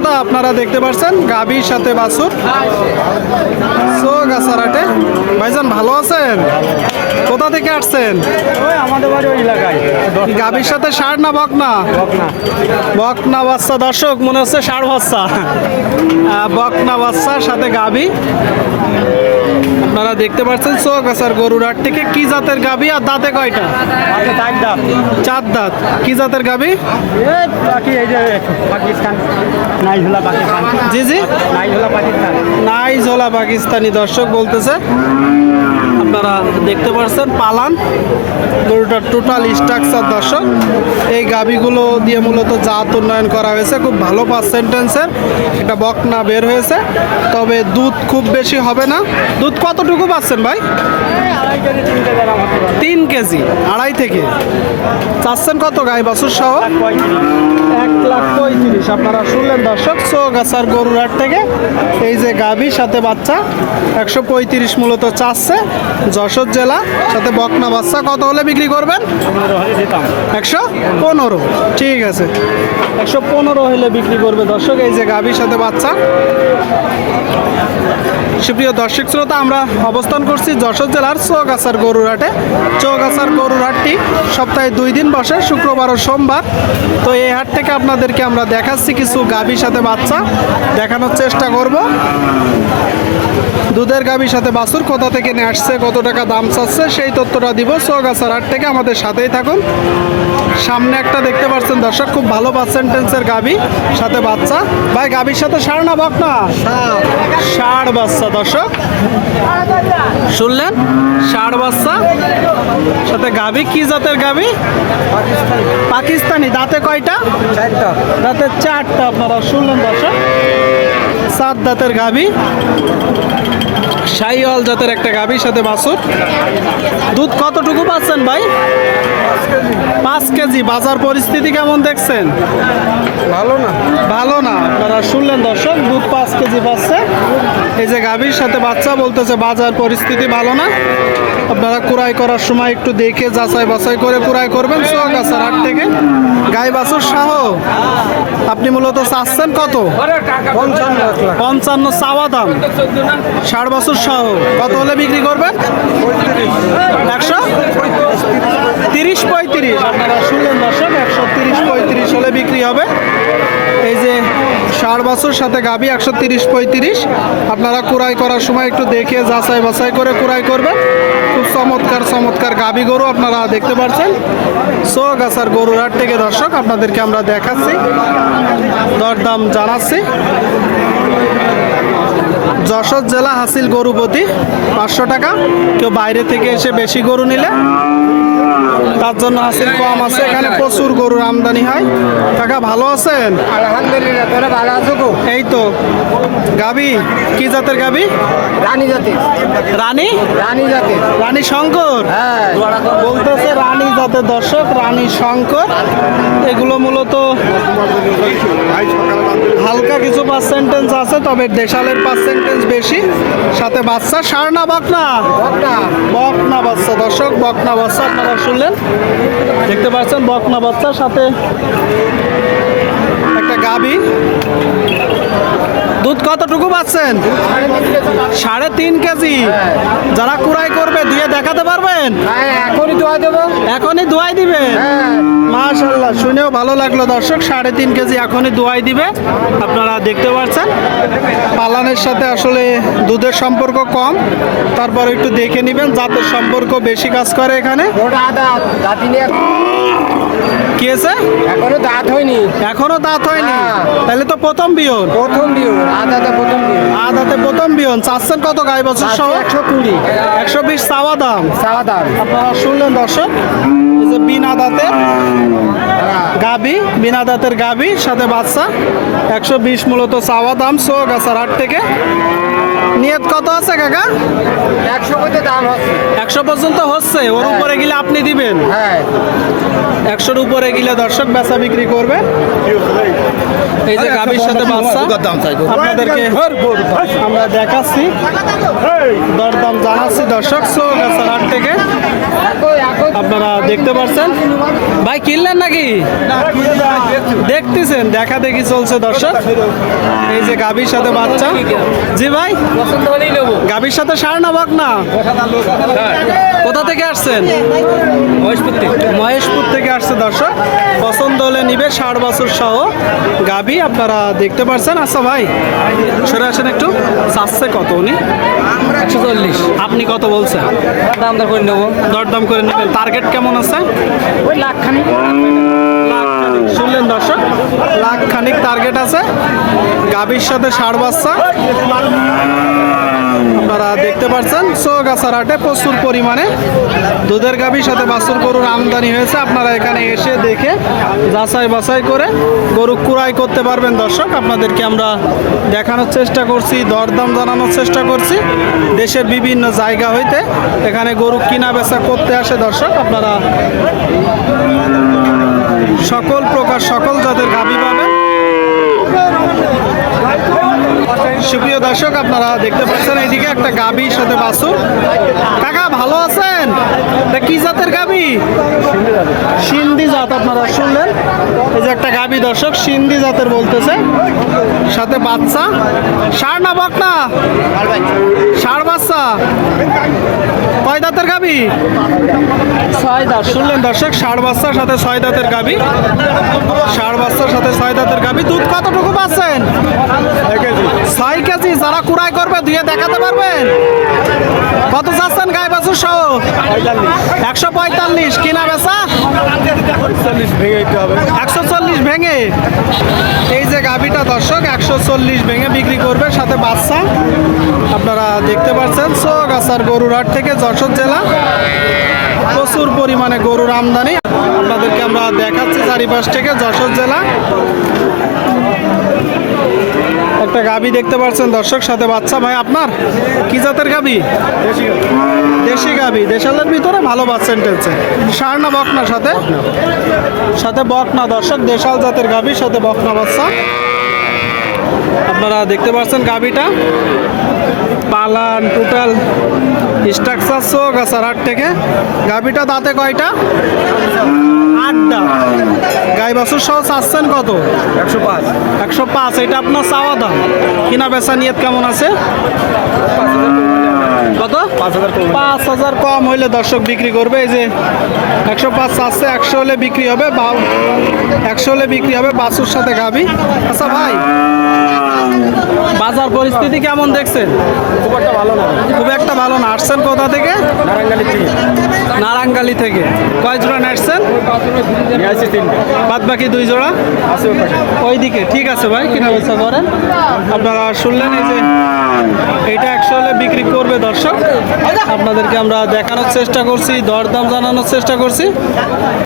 শ্রোতা আপনারা দেখতে পাচ্ছেন গাভীর সাথে বাছুর। সো গাছারাটে। ভাইজান ভালো আছেন? কোথা থেকে আসছেন? গাভির আমাদের বাড়ি ওই এলাকায়। না সাথে ষাড় না বকনা? বকনা। বাচ্চা দর্শক মনে হচ্ছে সার বাচ্চা। বক বকনা বাচ্চার সাথে গাভী। আপনারা দেখতে পাচ্ছেন চৌকাছার গরুর হাট থেকে কি জাতের গাবি আর দাঁতে কয়টা? আচ্ছা চার দাঁত। কি জাতের গাবি? এই বাকি এই যে পাকিস্তান নাইজুলা পাকিস্তান। জি জি। নাইজুলা পাকিস্তানি দর্শক বলতেছে। আপনারা দেখতে পাচ্ছেন পালান। গরুটার টোটাল স্ট্রাকচার দর্শক, এই গাবিগুলো দিয়ে মূলত জাত উন্নয়ন করা হয়েছে। খুব ভালো পার্সেন্টেন্সের একটা বকনা বের হয়েছে, তবে দুধ খুব বেশি হবে না। দুধ কতটুকু পাচ্ছেন ভাই? তিন কেজি, আড়াই থেকে। চাচ্ছেন কত গাই বাছুর সহ এক লাখ পঁয়ত্রিশ। আপনারা শুনলেন দর্শক, চৌগাছার গরুর হাট থেকে এই যে গাভী, সাথে বাচ্চা, একশো পঁয়ত্রিশ মূলত চাচ্ছে যশোর জেলা, সাথে বকনা বাচ্চা। কত হলে বিক্রি করবেন? একশো পনেরো। ঠিক আছে। একশো পনেরো হলে বিক্রি করবে দর্শক, এই যে গাভীর সাথে বাচ্চা। সুপ্রিয় দর্শক শ্রোতা, আমরা অবস্থান করছি যশোর জেলার চৌগাছার গরুর হাটে চৌগাছার গরুর হাটটি সপ্তাহে দুই দিন বসে, শুক্রবার ও সোমবার। তো এই হাট থেকে আপনাদেরকে আমরা দেখাচ্ছি কিছু গাভীর সাথে বাচ্চা। দেখানোর চেষ্টা করব। দুধের গাভীর সাথে বাছুর কোথা থেকে নিয়ে আসছে, কত টাকা দাম চাচ্ছে, সেই তথ্যটা দিব। চৌগাছার হাট থেকে আমাদের সাথেই থাকুন। সামনে একটা দেখতে পাচ্ছেন দর্শক, খুব ভালো পার্সেন্টেন্সের গাবি সাথে বাচ্চা। ভাই গাবির সাথে ষাড় না বক না? ষাড় বাচ্চা দর্শক। শুনলেন? ষাড় বাচ্চা। সাথে গাবি কি জাতের গাবি পাকিস্তানি। দাঁতে কয়টা? চারটা দাঁতে চারটা আপনারা শুনলেন দর্শক। সাত দাঁতের গাবি শাহিওয়াল জাতের একটা গাবির সাথে বাছুর দুধ কতটুকু পাচ্ছেন ভাই? পাঁচ কেজি। বাজার পরিস্থিতি কেমন দেখছেন? ভালো না। ভালো না। শুনলেন দর্শক দুধ পাঁচ কেজি পাচ্ছে। এই যে গাভীর সাথে বাচ্চা বলতেছে বাজার পরিস্থিতি ভালো না। আপনারা কুড়াই করার সময় একটু দেখে যাচাই বাছাই করে কুড়াই করবেন। সোয়াগাছার হাট থেকে। গাই বাছুর শাহ আপনি মূলত চাচ্ছেন কত? পঞ্চান্ন চাওয়া দাম। ষাট বছর সহ কত হলে বিক্রি করবেন? একশো? তিরিশ পঁয়ত্রিশ। আপনারা শুনলেন দর্শক একশো তিরিশ পঁয়ত্রিশ হলে বিক্রি হবে। এই যে ষাট বছর, সাথে গাবি একশো তিরিশ, পঁয়ত্রিশ। আপনারা কুড়াই করার সময় একটু দেখে যাচাই বাছাই করে কুড়াই করবেন। খুব চমৎকার চমৎকার গাবি গরু আপনারা দেখতে পাচ্ছেন। সো গাছার গরুর হাট থেকে দর্শক, আপনাদেরকে আমরা দেখাচ্ছি, দরদাম জানাচ্ছি। যশোর জেলা হাসিল গরুপতি, পাঁচশো টাকা। কেউ বাইরে থেকে এসে বেশি গরু নিলে তার জন্য হাসিল কম আছে। এখানে প্রচুর গরুর আমদানি হয়। কাকা ভালো আছেন? আলহামদুলিল্লাহ তোরা ভালো আছো গো? এই তো। গাবি কি জাতের গাবি? রানী জাতি। রানী? রানী জাতি। রানী শঙ্কর? হ্যাঁ। বলতেছে রানী জাতের দর্শক রানী শঙ্কর। এগুলো মূলত হালকা কিছু পার্সেন্টেজ আছে, তবে দেশালের পার্সেন্টেজ বেশি। সাথে বাচ্চা সার না বকনা। বকনা বাচ্চা, দর্শক, বকনা বাচ্চা আপনারা শুনলেন। দেখতে পাচ্ছেন বকনা বাচ্চার সাথে একটা গাবি। দুধ কতটুকু পাচ্ছেন? সাড়ে তিন কেজি। যারা কুড়াই করবে, দিয়ে দেখাতে পারবেন? এখনই দোয়া দেবো এখনই দোয়াই দিবে। মাশাল্লাহ শুনেও ভালো লাগল দর্শক, সাড়ে তিন কেজি এখনই দোয়াই দিবে। আপনারা দেখতে পাচ্ছেন, পালানের সাথে আসলে দুধের সম্পর্ক কম। তারপর একটু দেখে নেবেন, জাতের সম্পর্ক বেশি কাজ করে এখানে। কি আছে এখনও দাঁত হয়নি। এখনও দাঁত হয়নি? হ্যাঁ। তাহলে তো প্রথম বিয়ন। প্রথম দিও আদাতে প্রথম দিও আদাতে প্রথম বিয়ন। চাচ্ছেন কত গাই বছর সহ? একশো কুড়ি। একশো বিশ চাওয়া দাম। চাওয়া দাম। আপনারা শুনলেন দর্শক? যে বিনা দাঁতের গাবি বিনা দাঁতের গাবি সাথে বাচ্চা। একশো বিশ মূলত চাওয়া দাম সো গাছার হাট থেকে। নিয়ত কত আছে কাকা? একশো পর্যন্ত দাম হচ্ছে। একশো পর্যন্ত হচ্ছে ওর উপরে গেলে আপনি দিবেন? হ্যাঁ। একশোর উপরে গেলে দর্শক বেচা বিক্রি করবেন এই যে গাবির সাথে বাচ্চা আপনাদেরকে আমরা দেখাচ্ছি। দরদাম জানাচ্ছি দর্শক। সো গাছার হাট থেকে একই একই আপনারা দেখতে পারছেন? ভাই, কিনলেন নাকি? দেখতেছেন, দেখা দেখি চলছে দর্শক। এই যে গাভীর সাথে বাচ্চা। জি ভাই, গাভীর সাথে সার না, বক না? কোথা থেকে আসছেন? মহেশপুর থেকে মহেশপুর থেকে আসছে দর্শক। পছন্দ হলে নিবে, ষাট বছর সহ। গাবি আপনারা দেখতে পারছেন। আচ্ছা ভাই, সরে আসেন একটু। চাচ্ছে কত উনি? একশো চল্লিশ। কত বলছেন দাম দর করে নেব। দরদাম করে নেবেন। টার্গেট কেমন আছে? ওই লাখ খানিক। শুনলেন দর্শক? লাখ খানিক টার্গেট আছে। গাভীর সাথে ষাট বাচ্চা। আপনারা দেখতে পাচ্ছেন। চৌগাছার হাটে প্রচুর পরিমাণে দুধের গাভীর সাথে বাছুর গরুর আমদানি হয়েছে। আপনারা এখানে এসে দেখে যাচাই বাছাই করে গরু কুড়াই করতে পারবেন। দর্শক, আপনাদেরকে আমরা দেখানোর চেষ্টা করছি, দরদাম জানানোর চেষ্টা করছি। দেশের বিভিন্ন জায়গা হইতে এখানে গরু কিনা বেচা করতে আসে। দর্শক, আপনারা সকল প্রকার সকল জাতের গাভী পাবেন। সুপ্রিয় দর্শক আপনারা দেখতে পাচ্ছেন এইদিকে একটা গাভীর সাথে বাসু কাকা ভালো আছেন এটা কি জাতের গাভী সিন্ধি জাত আপনারা শুনলেন এই যে একটা গাভী দর্শক সিন্ধি জাতের বলতেছে। সাথে বাচ্চা। ষাড় না বক না? ষাড় বাচ্চা। কয় দাঁতের গাভী ছয় দাঁত। শুনলেন দর্শক ষাড় বাচ্চার সাথে ছয় দাঁতের গাভী ষাড় বাচ্চার সাথে ছয় দাঁতের গাবি। দুধ কতটুকু পাচ্ছেন? ছয় কেজি। যারা কুড়াই করবে ধুয়ে দেখাতে পারবেন? কত চাচ্ছেন গায়ে বাছুর সহ একশো পঁয়তাল্লিশ। কিনা বেচা? একশো চল্লিশ ভেঙে। এই যে গাভিটা দর্শক, একশো চল্লিশ ভেঙে বিক্রি করবে, সাথে বাচ্চা। আপনারা দেখতে পাচ্ছেন, সোগাছার গরুরহাট থেকে যশোর জেলা। প্রচুর পরিমাণে গরুর আমদানি। আপনাদেরকে আমরা দেখাচ্ছি চারিপাশ থেকে যশোর জেলা। একটা গাবি দেখতে পাচ্ছেন দর্শক, সাথে বাচ্চা ভাই আপনার? কি জাতের গাবি? দেশি গাবি। দেশালের ভিতরে ভালো বাচ্চা টেলছে সার না বকনা সাথে? সাথে বকনা দর্শক, দেশাল জাতের গাবি, সাথে বকনা বাচ্চা। আপনারা দেখতে পাচ্ছেন গাবিটা? পালান, টোটাল স্ট্রাকচার চোখ আছে আট থেকে। গাবিটা দাঁতে কয়টা? আটটা গাই বাছুর সহ চাচ্ছেন কত? একশো পাঁচ। একশো পাঁচ এটা আপনার চাওয়া দাম। কিনা বেচা নিয়ত কেমন আছে? কত? পাঁচ হাজার কম হইলে দর্শক বিক্রি করবে। এই যে একশো পাঁচ চাচ্ছে একশো হলে বিক্রি হবে একশো হলে বিক্রি হবে বাসুর সাথে গাবি। আচ্ছা ভাই বাজার পরিস্থিতি কেমন দেখছেন? খুব একটা ভালো না। খুব একটা ভালো না। আসছেন কোথা থেকে? নারাঙ্গালি থেকে। নারাঙ্গালি থেকে। কয় জোড়া আসছি তিনটে। বাদ বাকি দুই জোড়া? ওইদিকে। ঠিক আছে ভাই কিনা বেচা করেন। আপনারা শুনলেন এই যে এটা একশো হলে বিক্রি করবে দর্শক আপনাদেরকে আমরা দেখানোর চেষ্টা করছি দরদাম জানানোর চেষ্টা করছি।